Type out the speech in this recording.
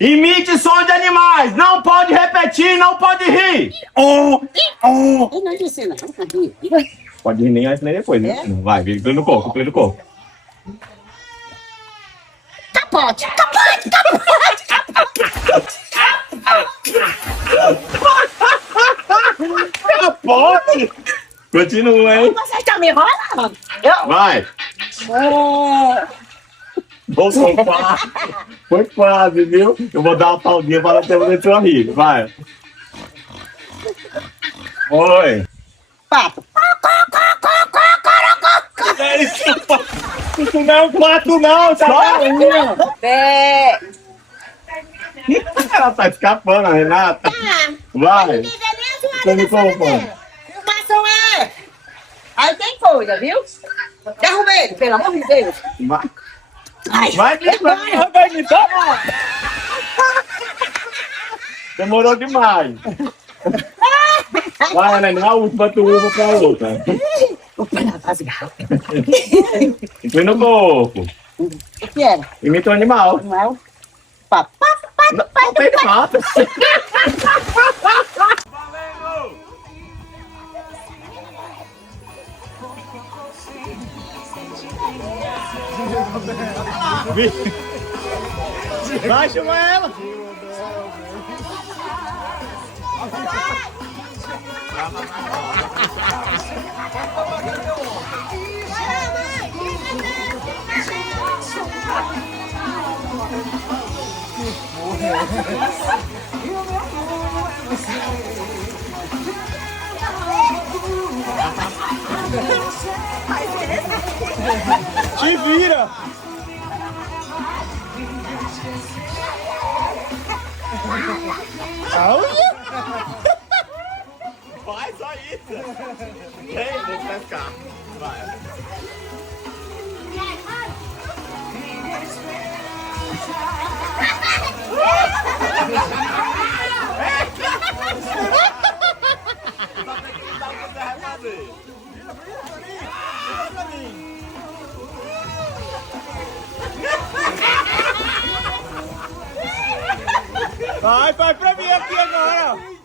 Imite som de animais. Não pode repetir, não pode rir. Eu não disse não. Pode rir nem antes nem depois, né? Vai, vira no corpo, vira no corpo. Capote. Capote! Continua, hein? Você está me enrolando. Vai. Vou soltar. Foi quase, viu? Eu vou dar uma pausinha para até você sorrir. Vai. Oi. Pato. Isso não é um pato, não. Só Bé. ela tá escapando, a Renata. Vai. Você me confunde. Filmação é. Aí tem coisa, viu? Derruba ele, pelo amor de Deus. Vai imitar. Demorou demais. Vai, Ana, na última tu usa pra outra. O que ela faz rápido? Põe no corpo. O que era? Imita um animal. Não é o pato. Não tem pato. Vai, chama ela. Te vira. Vai, só isso. Vem, deixa pescar. Vai. Vai pra mim aqui agora.